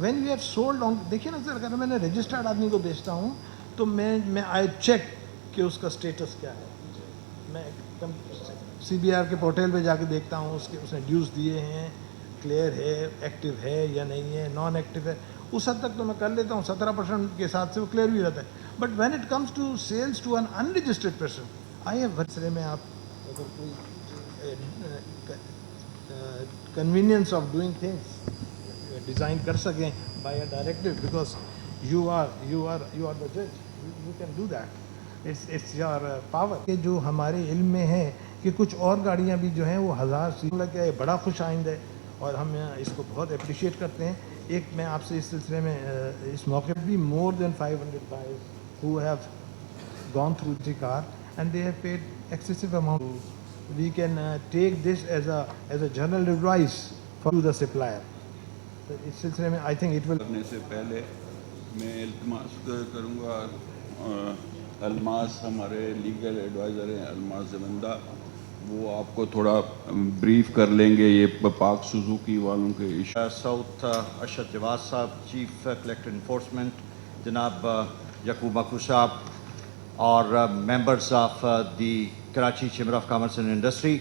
when we have sold on, देखिए ना sir, अगर मैंने रजिस्टर्ड आदमी को बेचता हूँ तो मैं आई चेक कि उसका स्टेटस क्या है, मैं CBR के पोर्टल पे जाके देखता हूँ उसने ड्यूज दिए हैं, क्लियर है, एक्टिव है या नहीं है, नॉन एक्टिव है, उस हद तक तो मैं कर लेता हूँ, 17% के साथ से वो क्लियर भी रहता है. But when it comes to sales to an unregistered person, I have वसरे में आप अगर कोई convenience of doing things design कर सकें by a directive, because you are the जज, you can do that, it's your power. कि जो हमारे इल्म में है कि कुछ और गाड़ियाँ भी जो हैं वो 1000 सीट लगे, बड़ा खुश आइंद है और हम इसको बहुत अप्रिशिएट करते हैं. एक मैं आपसे इस सिलसिले में इस मौके पर भी more than 500 guys who have gone through the car and they have paid excessive amount. We can take this as a general advice for the supplier. तो इस सिलसिले में I think it will. करने से पहले मैं इल्तिमास करूँगा, अलमास हमारे लीगल एडवाइज़र हैं, अलमास ज़मींदार, वो आपको थोड़ा ब्रीफ कर लेंगे ये पाक सुजुकी वालों के इशू. साउथ अशद जवाद साहब, चीफ कलेक्टर इन्फोर्समेंट, जनाब यकूब मकरू साहब, और members of the Karachi chamber of commerce and industry.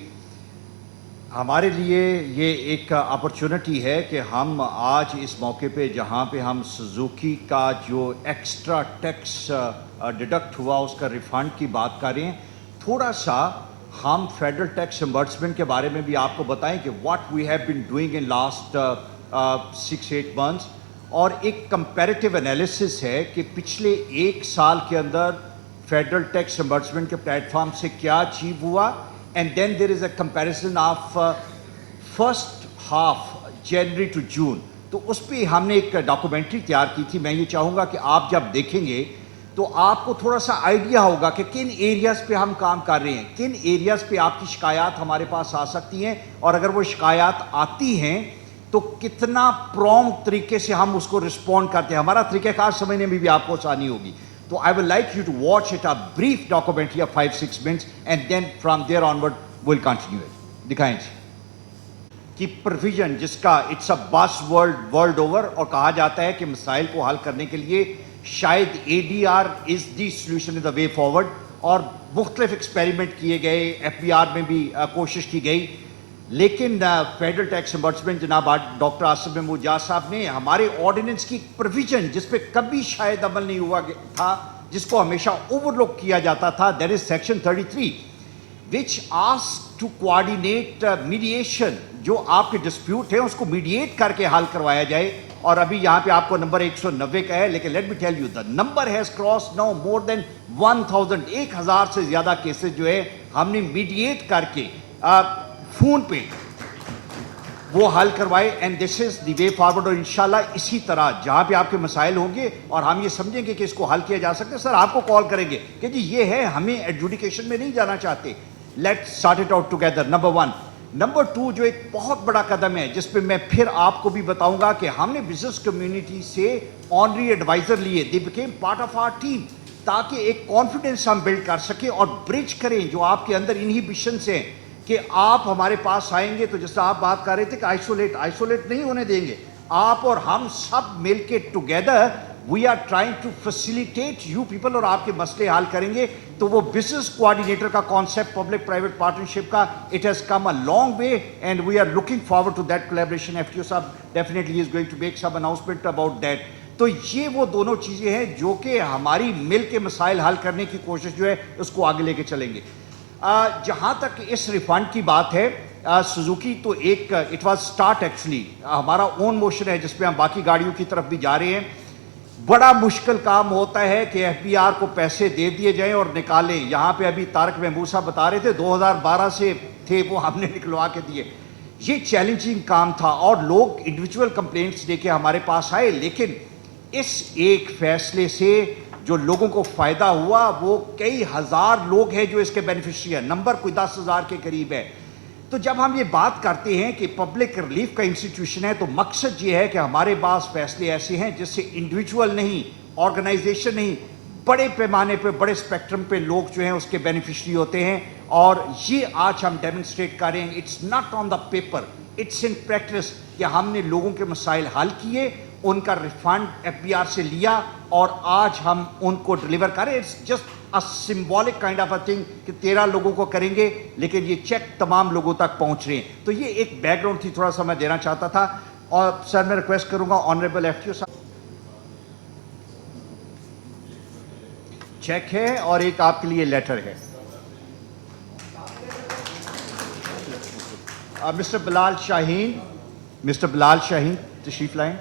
हमारे लिए ये एक अपॉर्चुनिटी है कि हम आज इस मौके पे जहाँ पे हम सुजुकी का जो एक्स्ट्रा टैक्स डिडक्ट हुआ उसका रिफंड की बात कर रहे हैं, थोड़ा सा हम फेडरल टैक्स रिम्बर्समेंट के बारे में भी आपको बताएं कि what we have been doing in last 6-8 months. और एक कंपैरेटिव एनालिसिस है कि पिछले एक साल के अंदर फेडरल टैक्स रिम्बर्समेंट के प्लेटफॉर्म से क्या अचीव हुआ, and then there is a comparison of first half January to June. तो उस पर हमने एक डॉक्यूमेंट्री तैयार की थी. मैं ये चाहूँगा कि आप जब देखेंगे तो आपको थोड़ा सा आइडिया होगा कि किन एरियाज़ पे हम काम कर रहे हैं, किन एरियाज़ पे आपकी शिकायत हमारे पास आ सकती हैं, और अगर वो शिकायत आती हैं तो कितना प्रॉम्प्ट तरीके से हम उसको रिस्पॉन्ड करते हैं. हमारा तरीक़ाकार समझने में भी आपको आसानी होगी. तो I will like you to watch it a brief documentary of 5-6 minutes and then from there onward will continue it. दिखाएं कि प्रोविजन जिसका इट्स अ बस वर्ल्ड ओवर, और कहा जाता है कि मसाइल को हल करने के लिए शायद ADR is the solution in the way forward, और मुख्तलिफ एक्सपेरिमेंट किए गए, FBR में भी कोशिश की गई, लेकिन फेडरल टैक्स रिम्बर्समेंट जनाब डॉक्टर आसिफ महमूद जाज साहब ने हमारे ऑर्डिनेंस की प्रोविजन जिस पे कभी शायद अमल नहीं हुआ था, जिसको हमेशा ओवरलुक किया जाता था, that is section 33 which ask to coordinate mediation. जो आपके डिस्प्यूट है उसको मीडिएट करके हल करवाया जाए. और अभी यहाँ पे आपको नंबर 190 का है, लेकिन let me tell you the number has cross now more than 1000 से ज्यादा केसेस जो है हमने मीडिएट करके फोन पे वो हल करवाए, and this is the way forward. और इंशाल्लाह इसी तरह जहाँ पे आपके मसाइल होंगे और हम ये समझेंगे कि इसको हल किया जा सकता है, सर आपको कॉल करेंगे कि जी ये है, हमें एडजुडिकेशन में नहीं जाना चाहते, let's sort it out together. Number 1. Number 2 जो एक बहुत बड़ा कदम है जिस पे मैं फिर आपको भी बताऊंगा कि हमने बिजनेस कम्युनिटी से ऑनरी एडवाइजर लिए, they became part of our team, ताकि एक कॉन्फिडेंस हम बिल्ड कर सके और ब्रिज करें जो आपके अंदर इनहिबिशंस हैं कि आप हमारे पास आएंगे तो जैसा आप बात कर रहे थे कि आइसोलेट नहीं होने देंगे. आप और हम सब मिलके together we are trying to facilitate you people और आपके मसले हल करेंगे. तो वो बिजनेस कोऑर्डिनेटर का कॉन्सेप्ट पब्लिक प्राइवेट पार्टनरशिप का, it has come a long way and we are looking forward to that collaboration. FTO साहब definitely is going to make some announcement about that. तो ये वो दोनों चीजें हैं जो कि हमारी मिल के मसाइल हल करने की कोशिश जो है उसको आगे लेके चलेंगे. जहाँ तक इस रिफंड की बात है, सुजुकी तो एक इट वाज स्टार्ट एक्चुअली हमारा ओन मोशन है जिसपे हम बाकी गाड़ियों की तरफ भी जा रहे हैं. बड़ा मुश्किल काम होता है कि FBR को पैसे दे दिए जाएं और निकालें. यहाँ पे अभी तारक महमूद साहब बता रहे थे 2012 से थे वो, हमने निकलवा के दिए. ये चैलेंजिंग काम था और लोग इंडिविजुअल कंप्लेंट्स लेके हमारे पास आए, लेकिन इस एक फैसले से जो लोगों को फायदा हुआ वो कई हजार लोग हैं जो इसके बेनिफिशियरी हैं. नंबर कोई 10,000 के करीब है. तो जब हम ये बात करते हैं कि पब्लिक रिलीफ का इंस्टीट्यूशन है तो मकसद ये है कि हमारे पास फैसले ऐसे हैं जिससे इंडिविजुअल नहीं, ऑर्गेनाइजेशन नहीं, बड़े पैमाने पे, बड़े स्पेक्ट्रम पे लोग जो हैं उसके बेनिफिशियरी होते हैं. और ये आज हम डेमोन्स्ट्रेट कर रहे हैं. It's not on the paper, it's in practice कि हमने लोगों के मसाइल हल किए ان کا ریفنڈ ایف بی آر سے لیا اور آج ہم ان کو ڈلیور کریں. It's just a symbolic kind of a thing کہ 13 لوگوں کو کریں گے لیکن یہ چیک تمام لوگوں تک پہنچ رہے ہیں. تو یہ ایک بیک گراؤنڈ تھی, تھوڑا سا میں دینا چاہتا تھا. اور سر میں ریکویسٹ کروں گا آنریبل ایف ٹی او صاحب, چیک ہے اور ایک آپ کے لیے لیٹر ہے. مسٹر بلال شاہین, مسٹر بلال شاہین تشریف لائیں.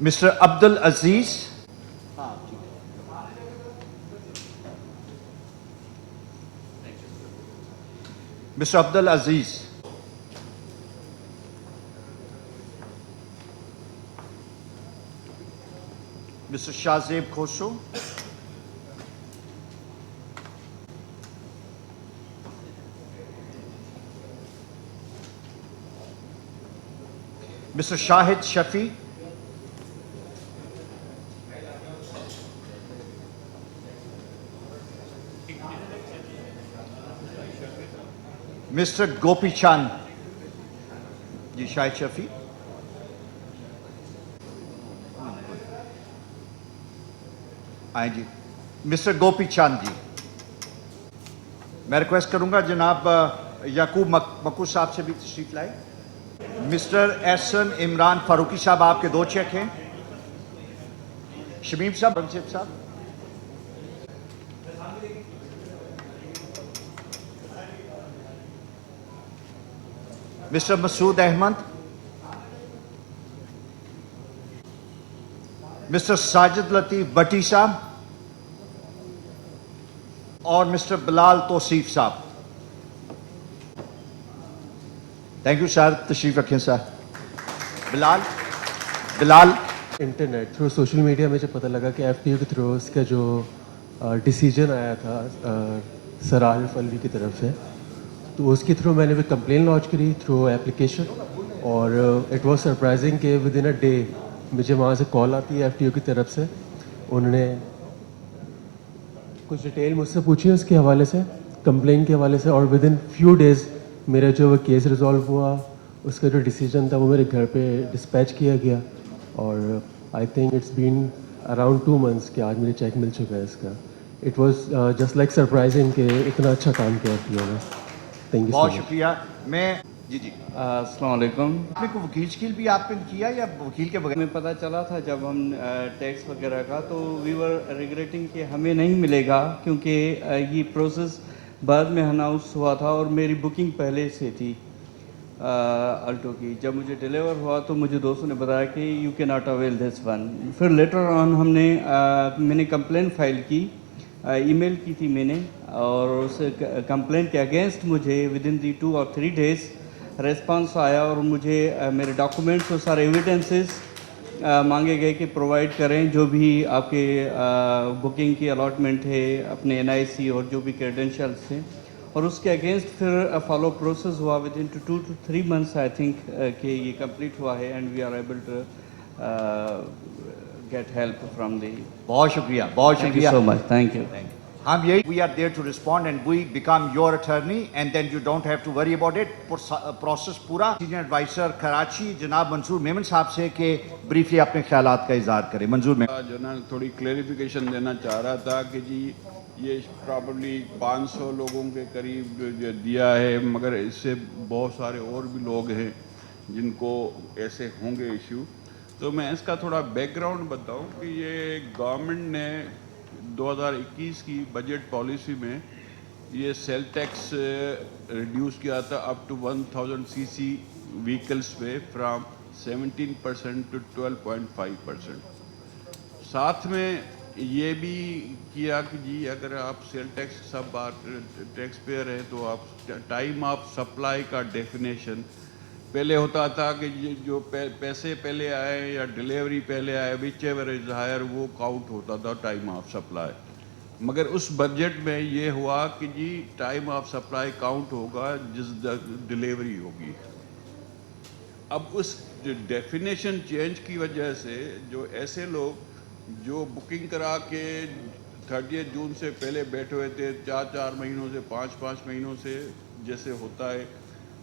مسٹر عبد العزیز, مسٹر عبد العزیز, مسٹر شاہ زیب کھوسو, مسٹر شاہد شفیع, مسٹر گوپی چاند جی, شاہد شفیع, آئیں جی, مسٹر گوپی چاند جی. میں ریکویسٹ کروں گا جناب یعقوب مکو صاحب سے بھی تشریف لائیں. مسٹر احسن عمران فاروقی صاحب, آپ کے 2 چیک ہیں. شمیم صاحب, رنجیت صاحب, مسٹر مسعود احمد, مسٹر ساجد لطیف بٹی صاحب اور مسٹر بلال توصیف صاحب. تھینک یو سر, تشریف رکھیں سر. بلال انٹرنیٹ تھرو سوشل میڈیا میں جب پتہ لگا کہ ایف ٹی او کے تھرو اس کا جو ڈیسیجن آیا تھا سر عارف الوی کی طرف سے, تو اس کے تھرو میں نے بھی کمپلین لانچ کری تھرو ایپلیکیشن. اور اٹ واز سرپرائزنگ کہ ود ان اے ڈے مجھے وہاں سے کال آتی ہے ایف ٹی او کی طرف سے. انہوں نے کچھ ڈیٹیل مجھ سے پوچھی اس کے حوالے سے, کمپلین کے حوالے سے, اور ود ان فیو ڈیز میرا جو وہ کیس ریزالو ہوا. اس کا جو ڈیسیجن تھا وہ میرے گھر پہ ڈسپیچ کیا گیا. اور I think it's been around 2 months کہ آج مجھے چیک مل چکا ہے اس کا. It was just like surprising کہ اتنا اچھا کام کیا ایف ٹی او نے. تھینک یو سو بہت مچ. شکریہ. میں جی السلام علیکم. آپ نے کوئی وکیل شکیل بھی آپ نے کیا یا وکیل کے بغیر؟ ہمیں پتہ چلا تھا جب ہم ٹیکس وغیرہ کا, تو وی ور ریگریٹنگ کہ ہمیں نہیں ملے گا, کیونکہ یہ پروسیس بعد میں اناؤنس ہوا تھا اور میری بکنگ پہلے سے تھی الٹو کی. جب مجھے ڈیلیور ہوا تو مجھے دوستوں نے بتایا کہ یو کی ناٹ اویل دس ون. پھر لیٹر آن میں نے کمپلین فائل کی, ای میل کی تھی میں نے, اور اس کمپلین کے اگینسٹ مجھے with in the 2 or 3 days response آیا, اور مجھے میرے ڈاکومنٹس اور سارے ایویڈنسز مانگے گئے کہ پرووائڈ کریں جو بھی آپ کے بکنگ کی الاٹمنٹ ہے, اپنے NIC اور جو بھی کریڈینشیلس ہیں. اور اس کے اگینسٹ پھر فالو پروسیس ہوا within 2 to 3 months I think کہ یہ کمپلیٹ ہوا ہے, and we are able to get help from the. بہت شکریہ, بہت تھینک شکریہ. You so much. Thank you. ہم یہی we are there to respond and we become your attorney and then you don't have to worry about it. Process پورا. Senior advisor Karachi جناب منظور میمن صاحب سے کہ بریفلی اپنے خیالات کا اظہار کریں. منظور میمن. جو نا تھوڑی کلیریفیکیشن دینا چاہ رہا تھا کہ جی یہ پرابلی 500 لوگوں کے قریب جو دیا ہے, مگر اس سے بہت سارے اور بھی لوگ ہیں جن کو ایسے ہوں گے ایشو. تو میں اس کا تھوڑا بیک گراؤنڈ بتاؤں کہ یہ گورنمنٹ نے 2021 کی بجٹ پالیسی میں یہ سیل ٹیکس ریڈیوس کیا تھا اپ ٹو 1000 cc وہیکلس پہ فرام 17% to 12.5%. ساتھ میں یہ بھی کیا کہ جی اگر آپ سیل ٹیکس سب بار ٹیکس پیئر ہیں تو آپ ٹائم آف سپلائی کا ڈیفینیشن پہلے ہوتا تھا کہ جو پیسے پہلے آئے یا ڈیلیوری پہلے آئے وچ ایور از ہائر وہ کاؤنٹ ہوتا تھا ٹائم آف سپلائی. مگر اس بجٹ میں یہ ہوا کہ جی ٹائم آف سپلائی کاؤنٹ ہوگا جس ڈیلیوری ہوگی. اب اس ڈیفینیشن چینج کی وجہ سے جو ایسے لوگ جو بکنگ کرا کے 30 जून से पहले बैठे हुए थे, 4 महीनों से 5 महीनों से जैसे होता है,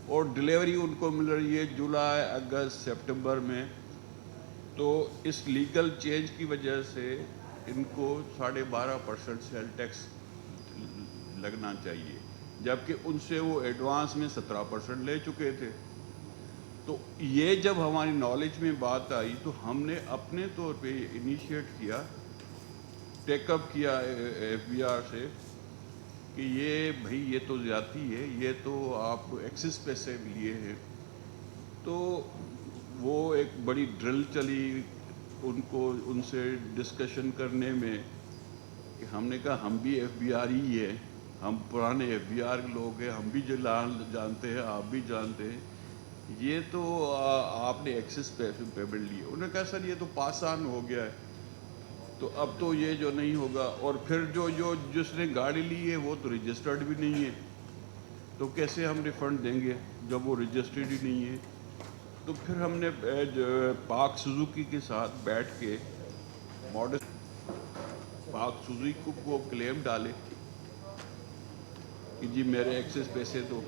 और डिलीवरी उनको मिल रही है जुलाई, अगस्त, सितंबर में। तो इस लीगल चेंज की वजह से इनको 12.5% सेल टैक्स लगना चाहिए, जबकि उनसे वो एडवांस में 17% ले चुके थे। तो ये जब हमारी नॉलेज में बात आई तो हमने अपने तौर पे इनिशिएट किया, टेकअप किया FBR से कि ये भाई ये तो ज़्यादती है, ये तो आप एक्सिस पैसे लिए हैं। तो वो एक बड़ी ड्रिल चली उनको उनसे डिस्कशन करने में कि हमने कहा हम भी FBR ही है, हम पुराने FBR लोग हैं, हम भी जानते हैं, आप भी जानते हैं, ये तो आपने एक्सिस पेमेंट लिए। उन्होंने कहा सर ये तो पास ऑन हो गया है, तो अब तो ये जो नहीं होगा। और फिर जो जिसने गाड़ी ली है वो तो रजिस्टर्ड भी नहीं है, तो कैसे हम रिफ़ंड देंगे जब वो रजिस्टर्ड ही नहीं है। तो फिर हमने पाक सुजुकी के साथ बैठ के मॉडल पाक सुजुकी को क्लेम डाले कि जी मेरे एक्सेस पैसे तो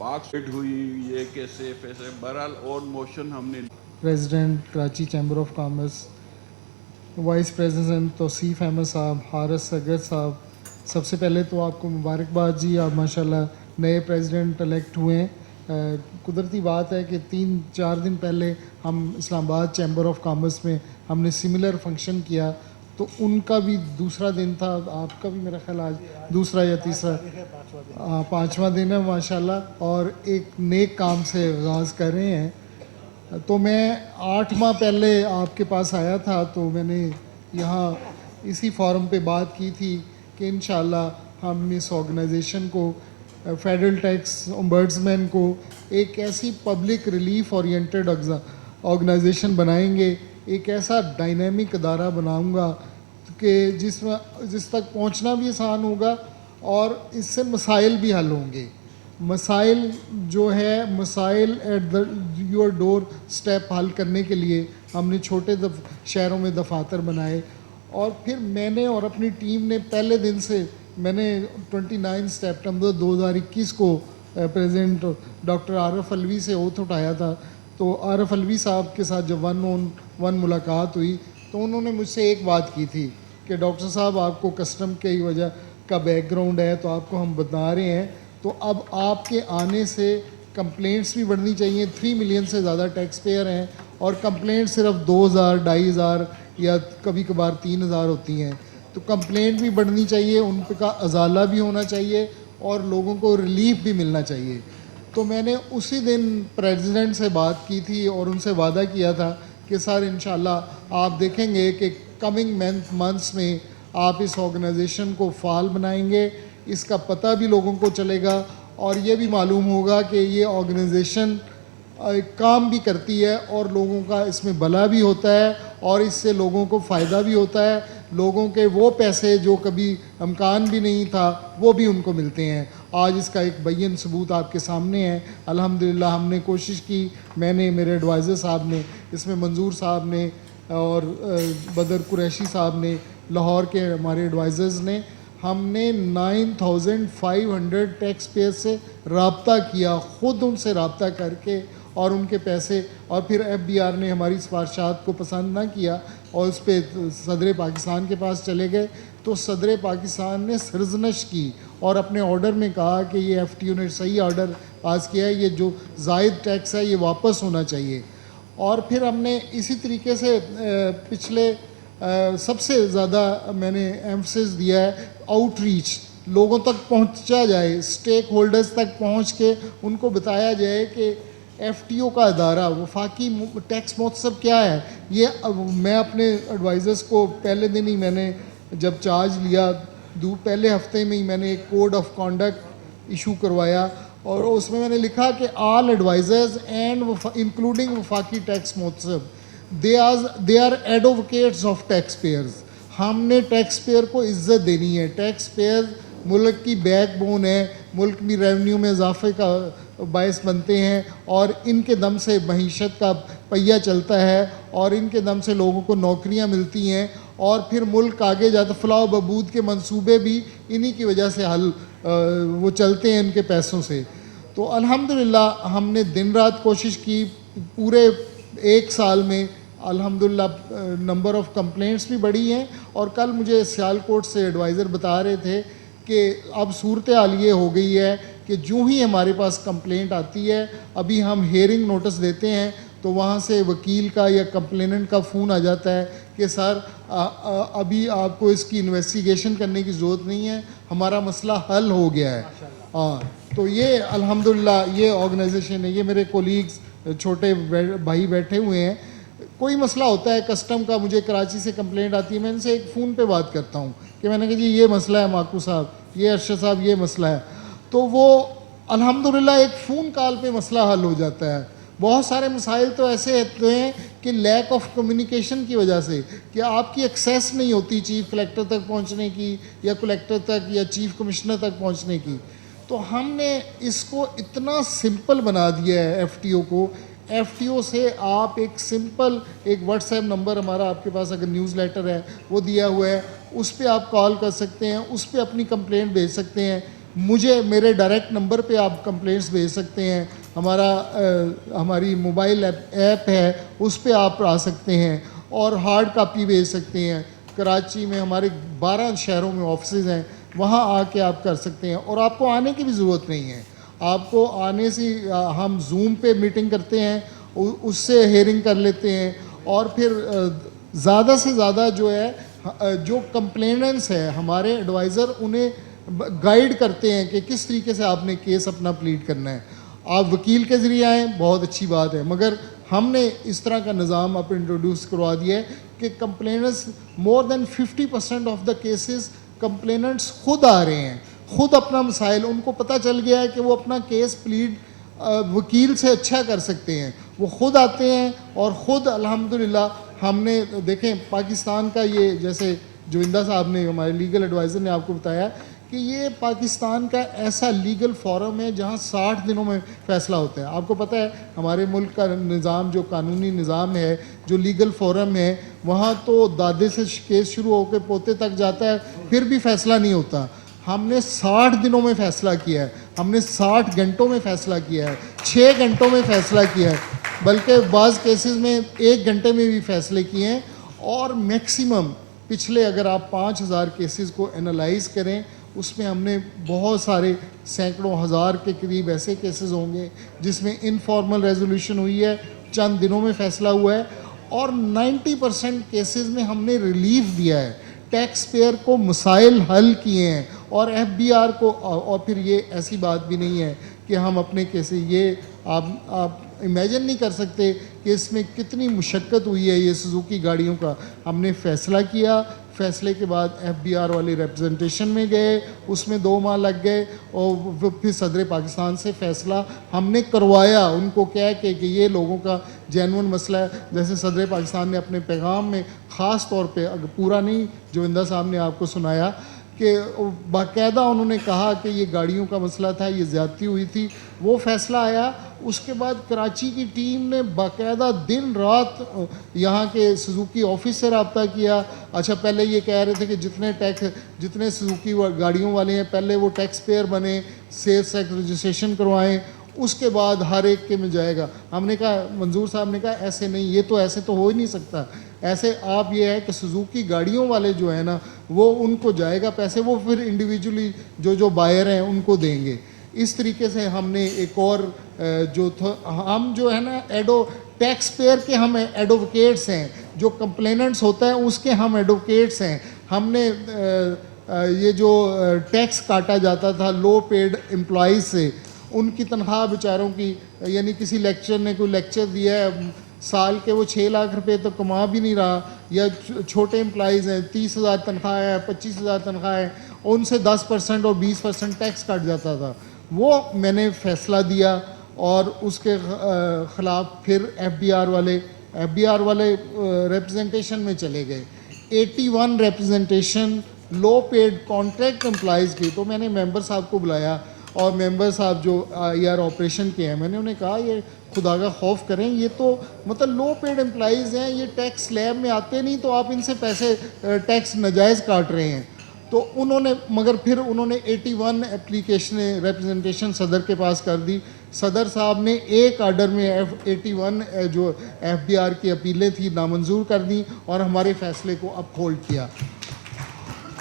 पाक फिट हुई, ये कैसे पैसे, बहरहाल ऑन मोशन हमने president Karachi chamber of commerce, vice president Tauseef Ahmed साहब, हारिस सगर साहब, सबसे पहले तो आपको मुबारकबाद जी, आप माशाल्लाह नए प्रेसिडेंट इलेक्ट हुए हैं। कुदरती बात है कि 3-4 दिन पहले हम इस्लामाबाद चैम्बर ऑफ कॉमर्स में हमने सिमिलर फंक्शन किया, तो उनका भी दूसरा दिन था, आपका भी मेरा ख्याल आज दूसरा या तीसरा, 5वां दिन है माशाल्लाह, और एक नेक काम से आगाज़ कर रहे हैं। तो मैं 8 माह पहले आपके पास आया था, तो मैंने यहाँ इसी फोरम पे बात की थी कि इंशाल्लाह हम इस ऑर्गेनाइजेशन को, फेडरल टैक्स ओम्बड्समैन को, एक ऐसी पब्लिक रिलीफ ओरिएंटेड ऑर्गेनाइजेशन बनाएंगे, एक ऐसा डायनेमिक अदारा बनाऊंगा कि जिस तक पहुंचना भी आसान होगा और इससे मसाइल भी हल होंगे। मसाइल जो है, मसाइल एट योर डोर स्टेप हल करने के लिए हमने छोटे शहरों में दफातर बनाए, और फिर मैंने और अपनी टीम ने पहले दिन से, मैंने 29 सितंबर 2021 को प्रेसिडेंट डॉक्टर आरिफ अलवी से ओथ उठाया था। तो आरिफ अलवी साहब के साथ जब 1-on-1 मुलाकात हुई तो उन्होंने मुझसे एक बात की थी कि डॉक्टर साहब आपको कस्टम की वजह का बैकग्राउंड है, तो आपको हम बता रहे हैं, तो अब आपके आने से कंप्लेंट्स भी बढ़नी चाहिए। 3 मिलियन से ज़्यादा टैक्स पेयर हैं और कंप्लेंट सिर्फ 2000, 2500 या कभी कभार 3000 होती हैं, तो कंप्लेंट भी बढ़नी चाहिए, उन पे का अजाला भी होना चाहिए और लोगों को रिलीफ भी मिलना चाहिए। तो मैंने उसी दिन प्रेसिडेंट से बात की थी और उनसे वादा किया था कि सर इंशाल्लाह आप देखेंगे कि कमिंग मंथ्स में आप इस ऑर्गेनाइजेशन को फाल बनाएंगे, इसका पता भी लोगों को चलेगा और ये भी मालूम होगा कि ये ऑर्गेनाइजेशन काम भी करती है और लोगों का इसमें भला भी होता है और इससे लोगों को फ़ायदा भी होता है। लोगों के वो पैसे जो कभी इम्कान भी नहीं था वो भी उनको मिलते हैं। आज इसका एक बैन सबूत आपके सामने है। अल्हम्दुलिल्लाह हमने कोशिश की, मैंने, मेरे एडवाइज़र साहब ने, इसमें मंजूर साहब ने और बदर कुरैशी साहब ने, लाहौर के हमारे एडवाइज़र्स ने, हमने 9500 टैक्स पेयर से रब्ता किया, ख़ुद उनसे रब्ता करके और उनके पैसे, और फिर FBR ने हमारी सिफारिशात को पसंद ना किया और उस पर सदर पाकिस्तान के पास चले गए। तो सदर पाकिस्तान ने सरजनश की और अपने ऑर्डर में कहा कि ये FTO ने सही ऑर्डर पास किया है, ये जो ज़ायद टैक्स है ये वापस होना चाहिए। और फिर हमने इसी तरीके से पिछले सबसे ज़्यादा मैंने एम्फसिस दिया है आउटरीच, लोगों तक पहुंचा जाए, स्टेक होल्डर्स तक पहुंच के उनको बताया जाए कि FTO का अदारा वफाकी टैक्स महोत्सव क्या है। ये मैं अपने एडवाइज़र्स को पहले दिन ही, मैंने जब चार्ज लिया पहले हफ्ते में ही मैंने एक कोड ऑफ कॉन्डक्ट इशू करवाया और उसमें मैंने लिखा कि ऑल एडवाइज़र्स एंड इंक्लूडिंग वफाकी टैक्स महोत्सव they are advocates of tax payers. हमने टैक्स पेयर को इज्जत देनी है। टैक्स पेयर मुल्क की बैकबोन है, मुल्क में रेवेन्यू में इजाफे का बायस बनते हैं और इनके दम से मईशत का पहिया चलता है और इनके दम से लोगों को नौकरियां मिलती हैं اور پھر ملک آگے جاتا. فلاح و بہبود کے منصوبے بھی انہی کی وجہ سے وہ چلتے ہیں ان کے پیسوں سے. تو الحمدللہ ہم نے دن رات کوشش کی. پورے 1 سال میں الحمدللہ نمبر آف کمپلینٹس بھی بڑھی ہیں. اور کل مجھے سیالکوٹ سے ایڈوائزر بتا رہے تھے کہ اب صورتحال یہ ہو گئی ہے کہ جو ہی ہمارے پاس کمپلینٹ آتی ہے, ابھی ہم ہیئرنگ نوٹس دیتے ہیں تو وہاں سے وکیل کا یا کمپلیننٹ کا فون آ جاتا ہے کہ سر ابھی آپ کو اس کی انویسٹیگیشن کرنے کی ضرورت نہیں ہے, ہمارا مسئلہ حل ہو گیا ہے. ہاں, تو یہ الحمدللہ یہ آرگنائزیشن ہے. یہ میرے کولیگز چھوٹے بھائی بیٹھے ہوئے ہیں. کوئی مسئلہ ہوتا ہے کسٹم کا, مجھے کراچی سے کمپلینٹ آتی ہے, میں ان سے ایک فون پہ بات کرتا ہوں کہ میں نے کہا جی یہ مسئلہ ہے ماکو صاحب, یہ ارشد صاحب یہ مسئلہ ہے, تو وہ الحمدللہ ایک فون کال پہ مسئلہ حل ہو جاتا ہے. بہت سارے مسائل تو ایسے ہوتے ہیں کہ لیک آف کمیونیکیشن کی وجہ سے, کہ آپ کی ایکسیس نہیں ہوتی چیف کلیکٹر تک پہنچنے کی یا کلیکٹر تک یا چیف کمشنر تک پہنچنے کی. تو ہم نے اس کو اتنا سمپل بنا دیا ہے ایف ٹی او کو. ایف ٹی او سے آپ ایک سمپل ایک واٹس ایپ نمبر ہمارا آپ کے پاس اگر نیوز لیٹر ہے وہ دیا ہوا ہے, اس پہ آپ کال کر سکتے ہیں, اس پہ اپنی کمپلینٹ بھیج سکتے ہیں. مجھے میرے ڈائریکٹ نمبر پہ آپ کمپلینٹس بھیج سکتے ہیں. ہماری موبائل ایپ ہے اس پہ آپ آ سکتے ہیں اور ہارڈ کاپی بھیج سکتے ہیں. کراچی میں ہمارے 12 شہروں میں آفسز ہیں, وہاں آ کے آپ کر سکتے ہیں. اور آپ کو آنے کی بھی ضرورت نہیں ہے, آپ کو آنے سے ہم زوم پہ میٹنگ کرتے ہیں, اس سے ہیئرنگ کر لیتے ہیں. اور پھر زیادہ سے زیادہ جو ہے جو کمپلیننٹس ہیں ہمارے ایڈوائزر انہیں گائیڈ کرتے ہیں کہ کس طریقے سے آپ نے کیس اپنا پلیڈ کرنا ہے. آپ وکیل کے ذریعے آئیں بہت اچھی بات ہے, مگر ہم نے اس طرح کا نظام اب انٹروڈیوس کروا دیا ہے کہ کمپلیننٹس مور دین 50% آف دا کیسز کمپلیننٹس خود آ رہے ہیں, خود اپنا مسائل, ان کو پتہ چل گیا ہے کہ وہ اپنا کیس پلیڈ وکیل سے اچھا کر سکتے ہیں, وہ خود آتے ہیں اور خود الحمدللہ. ہم نے دیکھیں پاکستان کا یہ جیسے جوندہ صاحب نے ہمارے لیگل ایڈوائزر نے آپ کو بتایا کہ یہ پاکستان کا ایسا لیگل فورم ہے جہاں 60 دنوں میں فیصلہ ہوتا ہے. آپ کو پتہ ہے ہمارے ملک کا نظام جو قانونی نظام ہے, جو لیگل فورم ہے, وہاں تو دادے سے کیس شروع ہو کے پوتے تک جاتا ہے پھر بھی فیصلہ نہیں ہوتا. ہم نے 60 دنوں میں فیصلہ کیا ہے, ہم نے 60 گھنٹوں میں فیصلہ کیا ہے, 6 گھنٹوں میں فیصلہ کیا ہے, بلکہ بعض کیسز میں 1 گھنٹے میں بھی فیصلے کیے ہیں. اور میکسیمم پچھلے اگر آپ 5000 کیسز کو انالائز کریں, اس میں ہم نے بہت سارے سینکڑوں ہزار کے قریب ایسے کیسز ہوں گے جس میں انفارمل ریزولوشن ہوئی ہے, چند دنوں میں فیصلہ ہوا ہے. اور 90% کیسز میں ہم نے ریلیف دیا ہے, ٹیکس پیئر کو مسائل حل کیے ہیں. اور ایف بی آر کو, اور پھر یہ ایسی بات بھی نہیں ہے کہ ہم اپنے کیسز, یہ آپ امیجن نہیں کر سکتے کہ اس میں کتنی مشقت ہوئی ہے. یہ سوزوکی گاڑیوں کا ہم نے فیصلہ کیا, فیصلے کے بعد ایف بی آر والے ریپرزنٹیشن میں گئے, اس میں 2 ماہ لگ گئے, اور پھر صدر پاکستان سے فیصلہ ہم نے کروایا, ان کو کہہ کے کہ یہ لوگوں کا جینون مسئلہ ہے. جیسے صدر پاکستان نے اپنے پیغام میں خاص طور پہ, پورا نہیں جوندہ صاحب نے آپ کو سنایا, کہ باقاعدہ انہوں نے کہا کہ یہ گاڑیوں کا مسئلہ تھا, یہ زیادتی ہوئی تھی, وہ فیصلہ آیا. اس کے بعد کراچی کی ٹیم نے باقاعدہ دن رات یہاں کے سوزوکی آفس سے رابطہ کیا. اچھا پہلے یہ کہہ رہے تھے کہ جتنے سوزوکی گاڑیوں والے ہیں پہلے وہ ٹیکس پیئر بنے, سیلز ٹیکس رجسٹریشن کروائیں, اس کے بعد ہر ایک کے مل جائے گا. ہم نے کہا, منظور صاحب نے کہا ایسے نہیں, یہ تو ایسے تو ہو ہی نہیں سکتا. ایسے آپ یہ ہے کہ سوزوکی گاڑیوں والے جو ہیں نا, وہ ان کو جائے گا پیسے, وہ پھر انڈیویجولی جو بائر ہیں ان کو دیں گے. اس طریقے سے ہم نے ایک اور ہم جو ہے نا ٹیکس پیئر کے ہم ایڈوکیٹس ہیں, جو کمپلیننٹس ہوتا ہے اس کے ہم ایڈوکیٹس ہیں. ہم نے یہ جو ٹیکس کاٹا جاتا تھا لو پیڈ امپلائیز سے, ان کی تنخواہ بیچاروں کی, یعنی کسی لیکچر نے کوئی لیکچر دیا ہے سال کے وہ 6 لاکھ روپے تو کما بھی نہیں رہا, یا چھوٹے امپلائیز ہیں 30,000 تنخواہ ہے, 25,000 تنخواہ ہے, ان سے 10% اور 20% ٹیکس کٹ جاتا تھا. وہ میں نے فیصلہ دیا اور اس کے خلاف پھر ایف بی آر والے ریپرزنٹیشن میں چلے گئے. 81 ریپرزنٹیشن لو پیڈ کانٹریکٹ امپلائیز کی. تو میں نے ممبر صاحب کو بلایا, اور ممبر صاحب جو آئی آر آپریشن کے ہیں, میں نے انہیں کہا یہ खुदा का खौफ करें, ये तो मतलब लो पेड एम्प्लॉइज़ हैं, ये टैक्स स्लैब में आते नहीं तो आप इनसे पैसे टैक्स नाजायज़ काट रहे हैं। तो उन्होंने मगर फिर उन्होंने 81 एप्लीकेशन रिप्रेजेंटेशन सदर के पास कर दी। सदर साहब ने एक आर्डर में 81 जो FBR की अपीलें थी नामंजूर कर दी और हमारे फैसले को अपहोल्ड किया।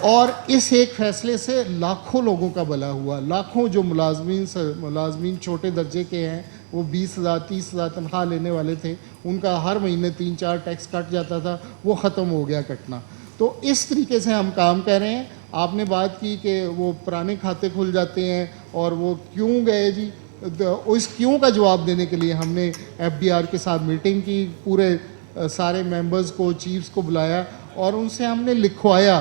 और इस एक फ़ैसले से लाखों लोगों का भला हुआ। लाखों जो मुलाजमीन छोटे दर्जे के हैं, वो 20,000 30,000 तनख्वाह लेने वाले थे, उनका हर महीने 3-4 टैक्स कट जाता था, वो ख़त्म हो गया कटना। तो इस तरीके से हम काम कर रहे हैं। आपने बात की कि वो पुराने खाते खुल जाते हैं और वो क्यों गए जी, तो इस क्यों का जवाब देने के लिए हमने FBR के साथ मीटिंग की, पूरे सारे मेंबर्स को, चीफ्स को बुलाया और उनसे हमने लिखवाया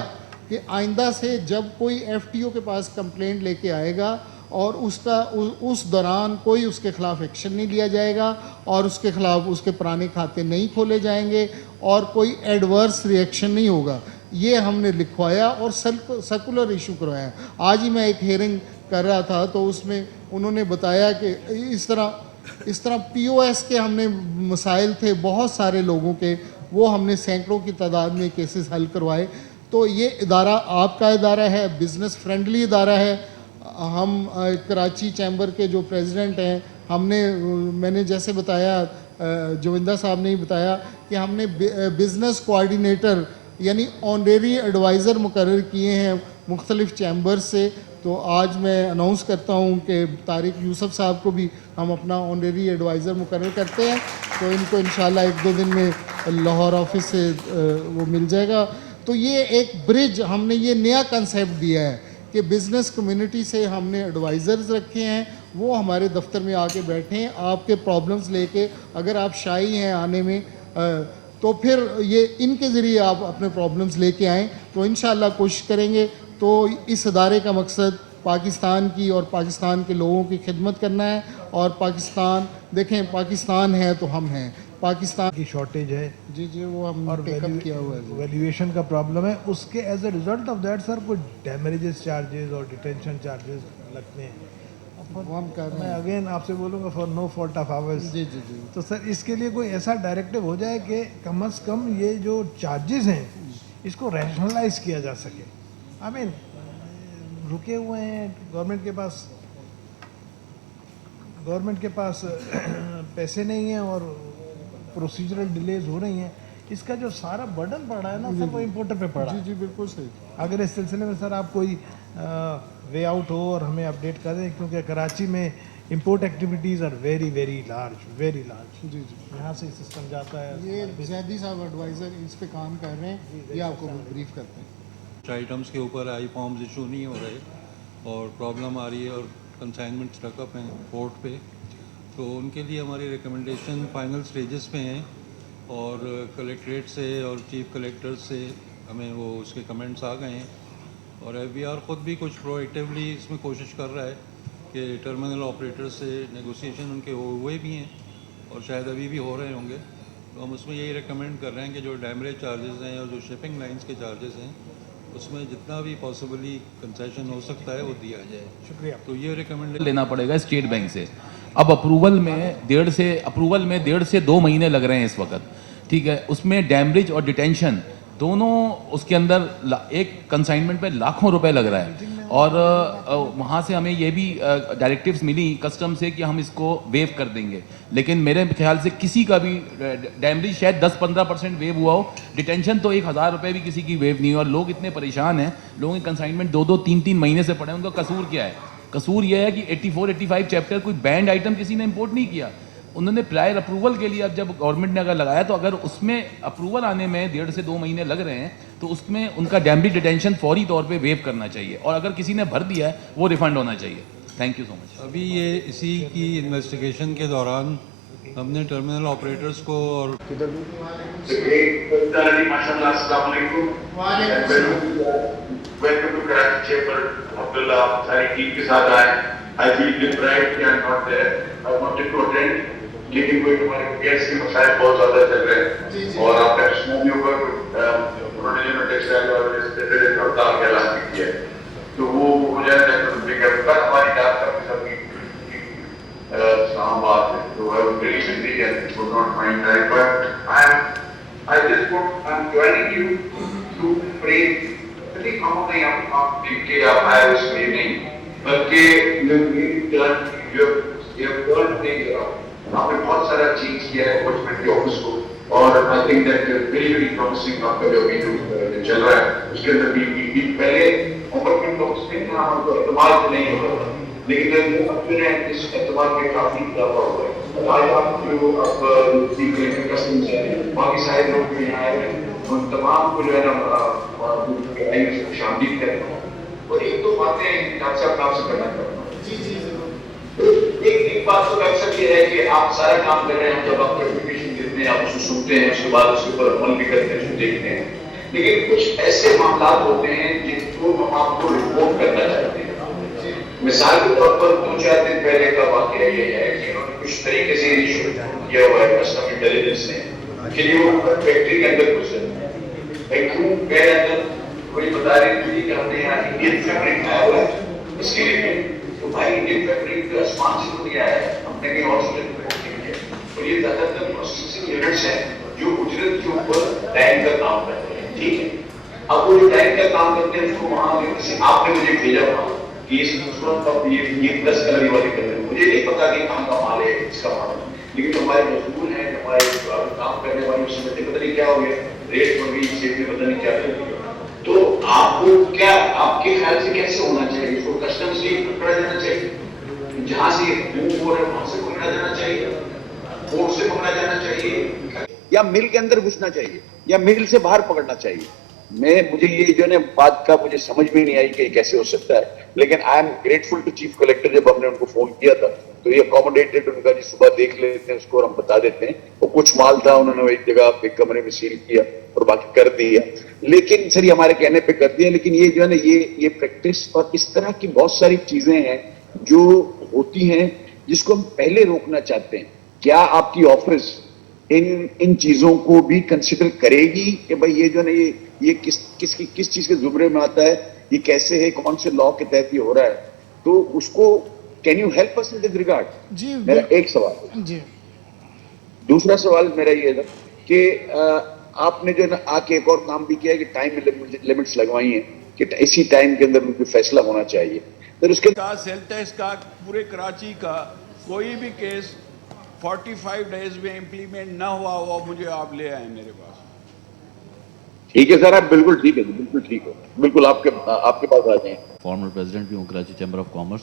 कि आइंदा से जब कोई FTO के पास कंप्लेंट लेके आएगा और उस दौरान कोई उसके ख़िलाफ़ एक्शन नहीं लिया जाएगा और उसके ख़िलाफ़ उसके पुराने खाते नहीं खोले जाएंगे और कोई एडवर्स रिएक्शन नहीं होगा। ये हमने लिखवाया और सर्कुलर इशू करवाया। आज ही मैं एक हियरिंग कर रहा था तो उसमें उन्होंने बताया कि इस तरह POS के हमने मसाइल थे बहुत सारे लोगों के, वो हमने सैकड़ों की तादाद में केसेस हल करवाए। तो ये इदारा आपका इदारा है, बिज़नेस फ्रेंडली इदारा है। हम कराची चैम्बर के जो प्रेसिडेंट हैं, मैंने जैसे बताया, जोविंदा साहब ने ही बताया कि हमने बिज़नेस कोऑर्डिनेटर यानी ऑनरेरी एडवाइज़र मुकर्रर किए हैं मुख्तलिफ़ चैम्बर से। तो आज मैं अनाउंस करता हूँ कि तारिक यूसुफ साहब को भी हम अपना ऑनरेरी एडवाइज़र मुकर्रर करते हैं, तो इनको इंशाल्लाह 1-2 दिन में लाहौर ऑफिस से वो मिल जाएगा। तो ये एक ब्रिज हमने ये नया कंसेप्ट दिया है कि बिज़नेस कम्युनिटी से हमने एडवाइज़र्स रखे हैं, वो हमारे दफ्तर में आके बैठें, आपके प्रॉब्लम्स लेके, अगर आप शाई हैं आने में तो फिर ये इनके ज़रिए आप अपने प्रॉब्लम्स लेके आएँ। तो इंशाअल्लाह कोशिश करेंगे। तो इस अदारे का मकसद पाकिस्तान की और पाकिस्तान के लोगों की खिदमत करना है। और पाकिस्तान देखें, पाकिस्तान है तो हम हैं। पाकिस्तान की शॉर्टेज है जी वो हम और टेकअप किया हुआ है। वैल्यूएशन का प्रॉब्लम है, उसके as a result of that sir कुछ डैमेजेस चार्जेस और डिटेंशन चार्जेस लगते हैं। वो हम कर रहे मैं हैं। अगेन आपसे बोलूँगा for no fault of ours. जी तो सर इसके लिए कोई ऐसा डायरेक्टिव हो जाए कि कम से कम ये जो चार्जेस हैं इसको रैशनलाइज किया जा सके। आई मीन रुके हुए हैं गवर्नमेंट के पास पैसे नहीं हैं और प्रोसीजरल डिलेज हो रही हैं। इसका जो सारा बर्डन पड़ रहा है ना सर वो इम्पोर्टर पे पड़ रहा है। जी बिल्कुल सही। अगर इस सिलसिले में सर आप कोई वे आउट हो और हमें अपडेट कर दें, क्योंकि कराची में import activities are very large. जी यहाँ से सिस्टम जाता है। ये जैदी साहब एडवाइज़र इस पे काम कर रहे हैं, ये आपको ब्रीफ करते हैं। आइटम्स के ऊपर आई फॉर्म्स इशू नहीं हो रहे और प्रॉब्लम आ रही है और कंसाइनमेंट स्टकअप हैं कोर्ट पे, तो उनके लिए हमारी रिकमेंडेशन फाइनल स्टेजेस पे हैं और कलेक्ट्रेट से और चीफ कलेक्टर से हमें वो उसके कमेंट्स आ गए हैं और FBR ख़ुद भी कुछ प्रोएक्टिवली इसमें कोशिश कर रहा है कि टर्मिनल ऑपरेटर से नेगोशिएशन उनके हुए भी हैं और शायद अभी भी हो रहे होंगे। तो हम उसमें यही रिकमेंड कर रहे हैं कि जो डैमरेज चार्जेस हैं और जो शिपिंग लाइंस के चार्जेस हैं उसमें जितना भी पॉसिबली कंसेशन हो सकता है वो दिया जाए। शुक्रिया। तो ये रिकमेंडेशन लेना पड़ेगा स्टेट बैंक से। अब अप्रूवल में 1.5 से 2 महीने लग रहे हैं इस वक्त, ठीक है। उसमें डैमरेज और डिटेंशन दोनों उसके अंदर एक कंसाइनमेंट पे लाखों रुपए लग रहा है और वहाँ से हमें ये भी डायरेक्टिव्स मिली कस्टम से कि हम इसको वेव कर देंगे, लेकिन मेरे ख्याल से किसी का भी डैमरेज शायद 10-15% वेव हुआ हो, डिटेंशन तो 1,000 रुपये भी किसी की वेव नहीं है। और लोग इतने परेशान हैं, लोगों के कंसाइनमेंट 2-2, 3-3 महीने से पड़े हैं। उनका कसूर क्या है? कसूर यह है कि 84-85 चैप्टर कोई बैंड आइटम किसी ने इंपोर्ट नहीं किया। उन्होंने प्रायर अप्रूवल के लिए अब जब गवर्नमेंट ने अगर लगाया तो अगर उसमें अप्रूवल आने में 1.5 से 2 महीने लग रहे हैं तो उसमें उनका डैमरेज डिटेंशन फौरी तौर पे वेव करना चाहिए और अगर किसी ने भर दिया है वो रिफंड होना चाहिए। Thank you so much. अभी ये इसी की इन्वेस्टिगेशन के दौरान हमने टर्मिनल ऑपरेटर्स को और Welcome to Karachi Chamber. Abdullah, सारी टीम के साथ आए। I feel deprived कि I'm not there. I wanted to attend, लेकिन कोई हमारे गेस्ट के मसाइल बहुत ज़्यादा चल रहे हैं और आपने सुना भी होगा उन्होंने जो टेक्सटाइल वाले से हड़ताल का ऐलान किया है, तो वो हो जाए तो हमारी डाक का सभी इस्लामाबाद है, तो not find time, but I'm joining you to pray. Really, हम नहीं आप के आप आए उस में नहीं, बल्कि you have turned things around. आपने बहुत सारा चीज किया है गवर्नमेंट के ऑफिस को, और I think that very promising आपका जो अभी जो चल रहा है उसके अंदर भी पहले गवर्नमेंट ऑफिस में था, हमको इस्तेमाल नहीं हो रहा, लेकिन अपने इस इस्तेमाल के काफी इजाफा हुआ है। आज आप जो अब सीख कस्टम्स हैं, बाकी सारे लोग जो यहाँ आए हैं उन तमाम को जो है ना शामिल करें। और एक दो बातें आपसे करना चाहता हूँ। एक बात तो एक्सेप्ट ये है कि आप सारा काम कर रहे हैं, जब आप नोटिफिकेशन देते हैं आप उसको सुनते हैं, उसके बाद उसके ऊपर अमल भी करते हैं, उसको देखते हैं, लेकिन कुछ ऐसे मामला होते हैं जिनको हम आपको रिपोर्ट करना चाहते हैं। मिसाल के तौर पर 2-4 दिन पहले का वाकया ये है कि उन्होंने कुछ तरीके से इशू किया हुआ है कस्टम इंटेलिजेंस ने कि वो फैक्ट्री के अंदर घुस गए, एक रूम के अंदर कोई बता रही थी कि हमने यहाँ इंडियन फैब्रिक आया हुआ है इसके लिए, तो भाई इंडियन फैब्रिक आसमान से नहीं आया है, हमने कहीं और से किया। और ये ज्यादातर प्रोसेसिंग यूनिट्स हैं जो उजरत के ऊपर टैंक का काम करते हैं, ठीक है। अब वो जो टैंक का काम करते हैं उसको वहां किसी आपने मुझे भेजा हुआ कि इस ये 10 कलर वाले कलर, मुझे नहीं पता कि कहाँ का माल है, इसका माल है, लेकिन हमारे मजदूर हैं, हमारे काम करने वाले उसमें पता नहीं क्या हो गया, रेट में भी सेफ में पता नहीं क्या कर दिया। तो आपको क्या, आपके ख्याल से कैसे होना चाहिए? इसको कस्टम्स से पकड़ा जाना चाहिए, जहां से मूव हो रहा है वहां से पकड़ा जाना चाहिए, पोर्ट से पकड़ा जाना चाहिए, या मिल के अंदर घुसना चाहिए, या मिल से बाहर पकड़ना चाहिए? मुझे ये जो है बात का मुझे समझ में नहीं आई कि कैसे हो सकता है, लेकिन I am grateful to chief collector. जब हमने उनको फोन किया था तो ये अकोमोडेटेड, उनका जी सुबह देख लेते हैं उसको और हम बता देते हैं। वो कुछ माल था उन्होंने एक जगह एक कमरे में सील किया और बाकी कर दिया, लेकिन सर ये हमारे कहने पे कर दिया। लेकिन ये जो है ना ये प्रैक्टिस और इस तरह की बहुत सारी चीजें हैं जो होती हैं जिसको हम पहले रोकना चाहते हैं। क्या आपकी ऑफिस इन चीजों को भी कंसिडर करेगी कि भाई ये जो है ना ये किस चीज के जुमरे में आता है, ये कैसे है, कौन से लॉ के तहत ये हो रहा है, तो उसको can you help us in this regard? जी मेरा एक सवाल। जी दूसरा सवाल मेरा ये है कि आपने जो है ना आके एक और काम भी किया है कि टाइम लिमिट्स लगवाई हैं कि इसी टाइम के अंदर उनको फैसला होना चाहिए। फिर उसके सेल टैक्स का पूरे कराची का कोई भी केस 45 डेज में इम्प्लीमेंट ना हुआ हो, मुझे आप ले आए मेरे पास। ठीक है सर, आप बिल्कुल ठीक है, बिल्कुल ठीक है, बिल्कुल आपके पास आ जाए। फॉर्मर प्रेसिडेंट भी हूँ कराची चैम्बर ऑफ कॉमर्स।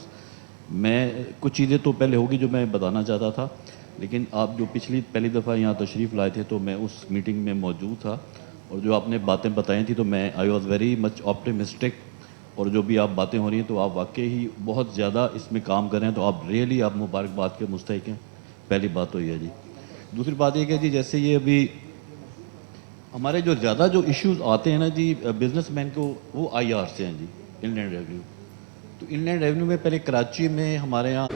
मैं कुछ चीज़ें तो पहले होगी जो मैं बताना चाहता था, लेकिन आप जो पहली दफ़ा यहाँ तशरीफ़ लाए थे तो मैं उस मीटिंग में मौजूद था, और जो आपने बातें बताई थी तो मैं I was very much optimistic, और जो भी आप बातें हो रही हैं तो आप वाकई ही बहुत ज़्यादा इसमें काम कर रहे हैं, तो आप रियली आप मुबारकबाद के मुस्तहिक हैं। पहली बात तो ये है जी। दूसरी बात ये कि जी जैसे ये अभी हमारे जो ज़्यादा जो इश्यूज आते हैं ना जी बिजनेसमैन को, वो IR से हैं जी, इनलैंड रेवेन्यू। तो इनलैंड रेवेन्यू में पहले कराची में हमारे यहाँ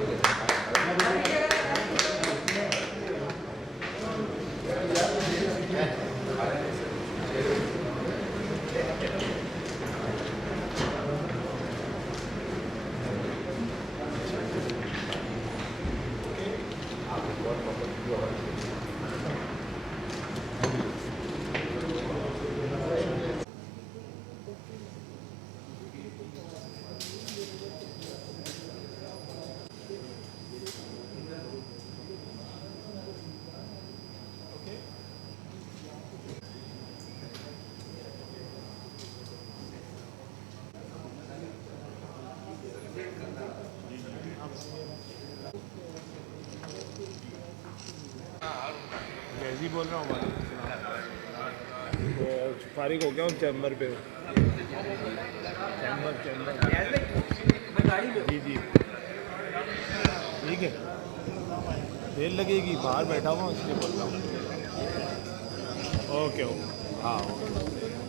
जी बोल रहा हूँ, फारिग हो गया हूँ चैम्बर पे, चैम्बर जी ठीक है, देर लगेगी, बाहर बैठा हुआ इसलिए बोल रहा हूँ। ओके हाँ ओके।